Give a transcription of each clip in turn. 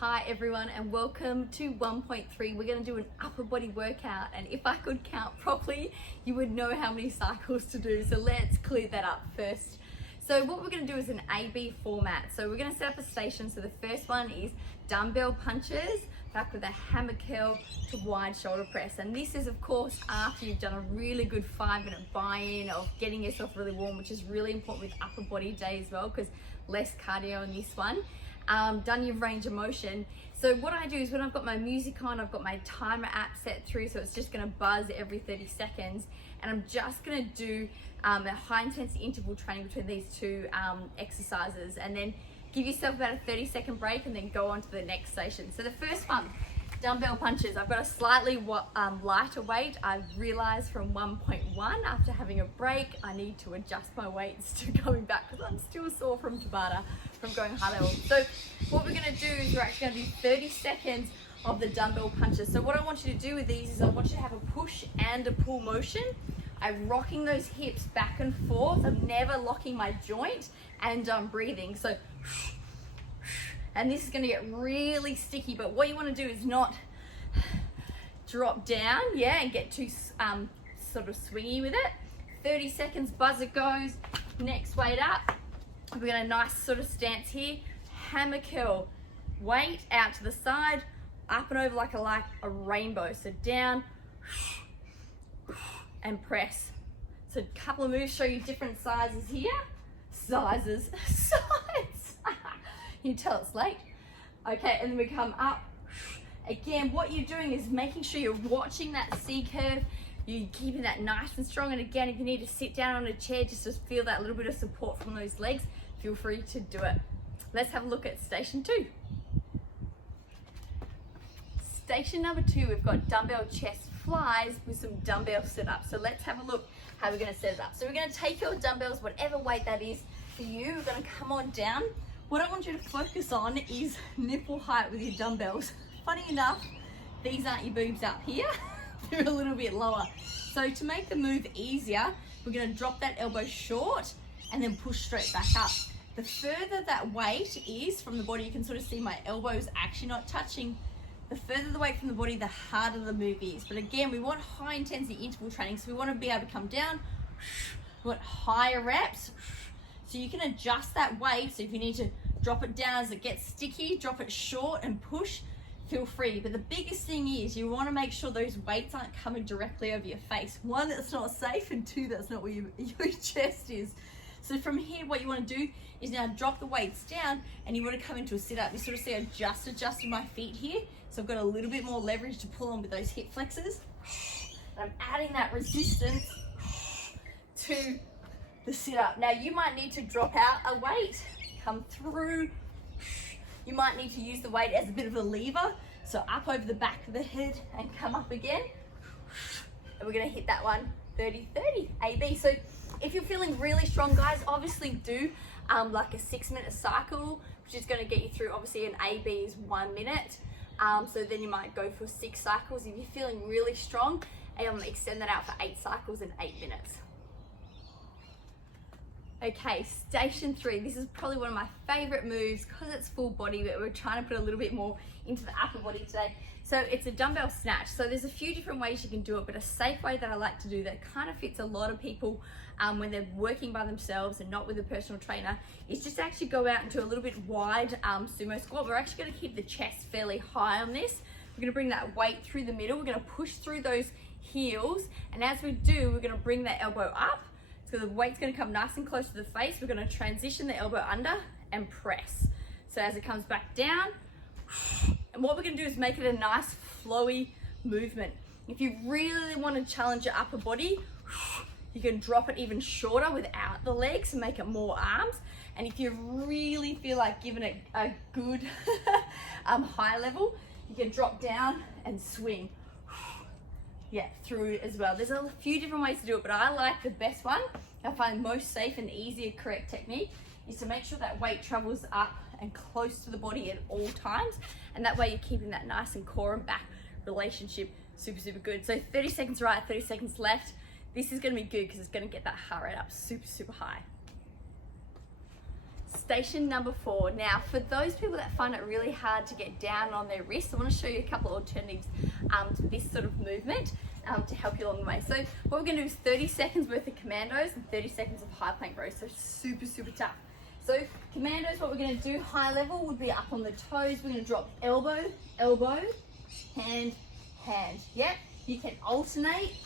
Hi everyone and welcome to 1.3. We're going to do an upper body workout, and if I could count properly you would know how many cycles to do, so let's clear that up first. So what we're going to do is an A-B format. So we're going to set up a station. So the first one is dumbbell punches back with a hammer curl to wide shoulder press, and this is of course after you've done a really good 5-minute buy-in of getting yourself really warm, which is really important with upper body day as well because less cardio in this one. Done your range of motion. So what I do is when I've got my music on, I've got my timer app set through, so it's just going to buzz every 30 seconds, and I'm just going to do a high intensity interval training between these two exercises, and then give yourself about a 30-second break and then go on to the next station. So the first one, dumbbell punches. I've got a slightly lighter weight. I've realized from 1.1 after having a break I need to adjust my weights to going back because I'm still sore from Tabata from going high level. So what we're going to do is we're actually going to do 30 seconds of the dumbbell punches. So what I want you to do with these is I want you to have a push and a pull motion. I'm rocking those hips back and forth. I'm never locking my joint, and I'm breathing. So, and this is going to get really sticky, but what you want to do is not drop down, yeah, and get too sort of swingy with it. 30 seconds, buzzer goes, next weight up. We've got a nice sort of stance here. Hammer curl, weight out to the side, up and over like a rainbow. So down and press. So a couple of moves, show you different sizes here. Sides. You tell it's late. Okay, and then we come up. Again, what you're doing is making sure you're watching that C curve. You're keeping that nice and strong. And again, if you need to sit down on a chair just to feel that little bit of support from those legs, feel free to do it. Let's have a look at station 2. Station number 2, we've got dumbbell chest flies with some dumbbell sit-ups. So let's have a look how we're going to set it up. So we're going to take your dumbbells, whatever weight that is for you. We're going to come on down. What I want you to focus on is nipple height with your dumbbells. Funny enough, these aren't your boobs up here. They're a little bit lower. So to make the move easier, we're going to drop that elbow short and then push straight back up. The further that weight is from the body, you can sort of see my elbows actually not touching. The further the weight from the body, the harder the move is. But again, we want high intensity interval training, so we want to be able to come down. We want higher reps. So you can adjust that weight. So if you need to drop it down as it gets sticky, drop it short and push, feel free. But the biggest thing is you want to make sure those weights aren't coming directly over your face. One, that's not safe, and two, that's not where your chest is. So from here, what you want to do is now drop the weights down and you want to come into a sit-up. You sort of see I just adjusted my feet here. So I've got a little bit more leverage to pull on with those hip flexors. And I'm adding that resistance to the sit-up. Now you might need to drop out a weight, come through. You might need to use the weight as a bit of a lever. So up over the back of the head and come up again. And we're gonna hit that one 30-30, AB. So if you're feeling really strong, guys, obviously do like a 6-minute cycle, which is gonna get you through, obviously an AB is 1 minute. So then you might go for 6 cycles. If you're feeling really strong, extend that out for 8 cycles in 8 minutes. Okay, station 3. This is probably one of my favorite moves because it's full body, but we're trying to put a little bit more into the upper body today. So it's a dumbbell snatch. So there's a few different ways you can do it, but a safe way that I like to do that kind of fits a lot of people when they're working by themselves and not with a personal trainer is just actually go out into a little bit wide sumo squat. We're actually going to keep the chest fairly high on this. We're going to bring that weight through the middle. We're going to push through those heels, and as we do, we're going to bring that elbow up. So the weight's going to come nice and close to the face. We're going to transition the elbow under and press. So as it comes back down, and what we're going to do is make it a nice flowy movement. If you really want to challenge your upper body, you can drop it even shorter without the legs and make it more arms. And if you really feel like giving it a good high level, you can drop down and swing. Yeah, through as well. There's a few different ways to do it, but I like the best one. I find most safe and easier correct technique is to make sure that weight travels up and close to the body at all times, and that way you're keeping that nice and core and back relationship super good. So 30 seconds right, 30 seconds left. This is going to be good because it's going to get that heart rate up super high. Station number 4. Now, for those people that find it really hard to get down on their wrists, I want to show you a couple of alternatives to this sort of movement to help you along the way. So what we're going to do is 30 seconds worth of commandos and 30 seconds of high plank rows. So super, super tough. So commandos, what we're going to do, high level would be up on the toes. We're going to drop elbow, elbow, hand, hand. Yep, you can alternate.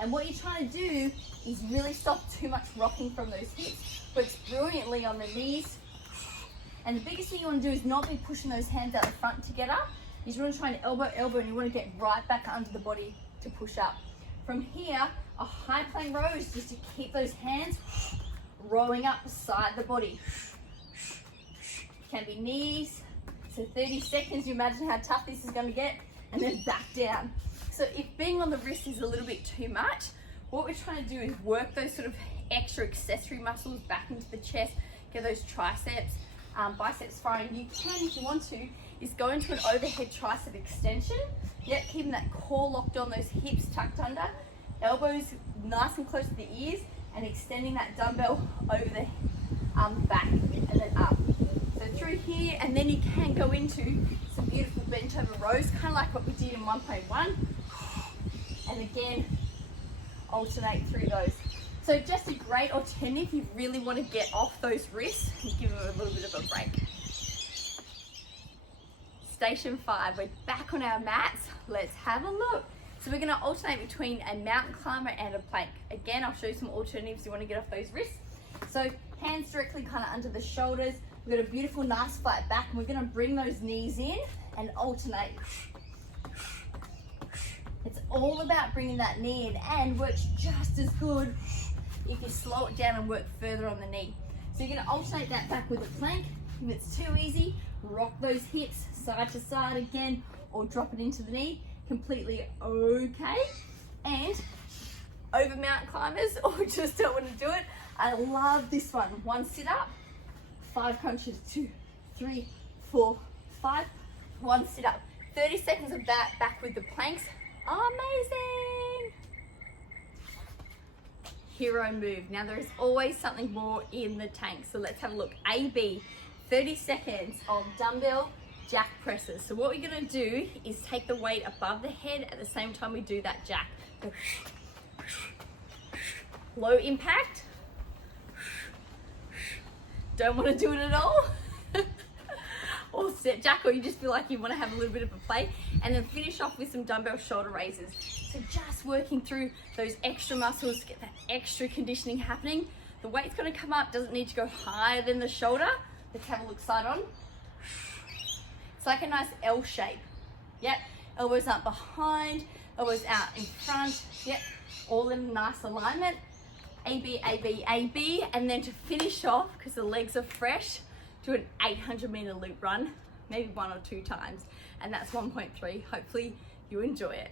And what you're trying to do is really stop too much rocking from those hips. Works brilliantly on the knees. And the biggest thing you want to do is not be pushing those hands out the front to get up. You want to try and elbow, elbow, and you want to get right back under the body to push up. From here, a high plank row is just to keep those hands rowing up beside the body. Can be knees. So 30 seconds, you imagine how tough this is going to get, and then back down. So if being on the wrist is a little bit too much, what we're trying to do is work those sort of extra accessory muscles back into the chest, get those triceps, biceps firing. You can, if you want to, is go into an overhead tricep extension. Yep, keeping that core locked on, those hips tucked under, elbows nice and close to the ears, and extending that dumbbell over the back and then up. So through here, and then you can go into some beautiful bent over rows, kind of like what we did in 1.1. And again, alternate through those. So just a great alternative if you really want to get off those wrists and give them a little bit of a break. Station 5, we're back on our mats. Let's have a look. So we're going to alternate between a mountain climber and a plank. Again, I'll show you some alternatives you want to get off those wrists. So hands directly kind of under the shoulders. We've got a beautiful, nice flat back, and we're going to bring those knees in and alternate. It's all about bringing that knee in, and works just as good if you slow it down and work further on the knee. So you're going to alternate that back with a plank. If it's too easy, rock those hips side to side again, or drop it into the knee. Completely okay. And over mountain climbers, or just don't want to do it, I love this one. 1 sit up, 5 crunches, 2, 3, 4, 5, 1 sit up. 30 seconds of that back with the planks. Amazing. Hero move. Now there is always something more in the tank. So let's have a look. AB, 30 seconds of dumbbell jack presses. So what we're going to do is take the weight above the head at the same time we do that jack. So, low impact. Don't want to do it at all. Or set jack, or you just feel like you want to have a little bit of a play, and then finish off with some dumbbell shoulder raises. So just working through those extra muscles to get that extra conditioning happening. The weight's going to come up, doesn't need to go higher than the shoulder. Let's have a look side on. It's like a nice L shape. Yep, elbows up behind, elbows out in front. Yep, all in a nice alignment. AB, AB, AB, and then to finish off, because the legs are fresh, do an 800-meter loop run, maybe 1 or 2 times, and that's 1.3. Hopefully you enjoy it.